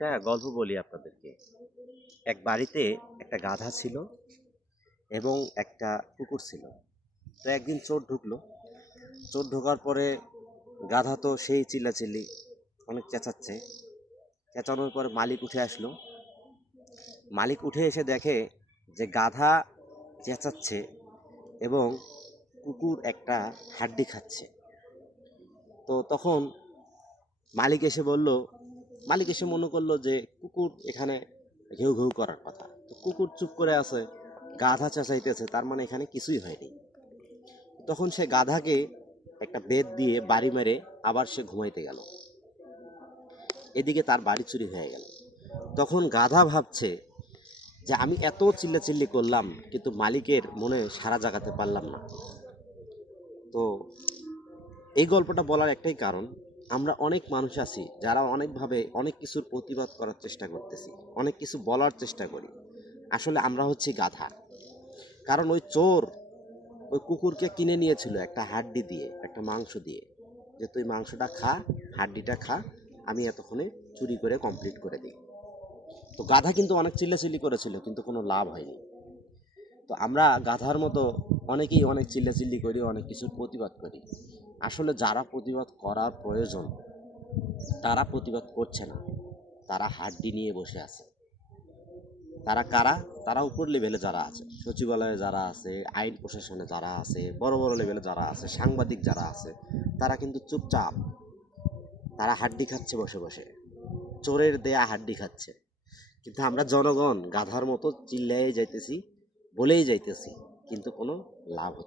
একটা গল্প বলি আপনাদেরকে। এক বাড়িতে একটা গাধা ছিল এবং একটা কুকুর ছিল। তো একদিন চোর ঢুকলো। চোর ঢোকার পরে গাধা তো সেই চিল্লাচিল্লি, অনেক চেঁচাচ্ছে। চেঁচানোর পরে মালিক উঠে আসলো। মালিক উঠে এসে দেখে যে গাধা চেঁচাচ্ছে এবং কুকুর একটা হাড্ডি খাচ্ছে। তো তখন মালিক এসে মনে করলো যে কুকুর এখানে ঘেউ ঘেউ করার কথা। তো কুকুর চুপ করে আছে, গাধা চেঁচাইতেছে, তার মানে এখানে কিছুই হয়নি। তখন সে গাধাকে একটা বেত দিয়ে বাড়ি মেরে আবার সে ঘুমাইতে গেল। এদিকে তার বাড়ি চুরি হয়ে গেল। তখন গাধা ভাবছে যে আমি এত চিল্লাচিল্লি করলাম কিন্তু মালিকের মনে সাড়া জাগাতে পারলাম না। তো এই গল্পটা বলার একটাই কারণ, আমরা অনেক মানুষ আছি যারা অনেকভাবে অনেক কিছুর প্রতিবাদ করার চেষ্টা করতেছি, অনেক কিছু বলার চেষ্টা করি। আসলে আমরা হচ্ছি গাধা। কারণ ওই চোর ওই কুকুরকে কিনে নিয়েছিল একটা হাড্ডি দিয়ে, একটা মাংস দিয়ে, যে তুই মাংসটা খা, হাড্ডিটা খা, আমি এতক্ষণে চুরি করে কমপ্লিট করে দিই। তো গাধা কিন্তু অনেক চিল্লাচিল্লি করেছিল কিন্তু কোনো লাভ হয়নি। তো আমরা গাধার মতো অনেকেই অনেক চিল্লাচিল্লি করি, অনেক কিছুর প্রতিবাদ করি। আসলে যারা প্রতিবাদ করার প্রয়োজন তারা প্রতিবাদ করছে না, তারা হাড্ডি নিয়ে বসে আছে। তারা কারা? তারা উপর লেভেলে যারা আছে, সচিবালয়ে যারা আছে, আইন প্রশাসনে যারা আছে, বড় বড় লেভেলে যারা আছে, সাংবাদিক যারা আছে, তারা কিন্তু চুপচাপ, তারা হাড্ডি খাচ্ছে বসে বসে, চোরের দেয়া হাড্ডি খাচ্ছে। কিন্তু আমরা জনগণ গাধার মতো চিল্লাই যাইতেছি, বলেই যাইতেছি, কিন্তু কোনো লাভ হচ্ছে না।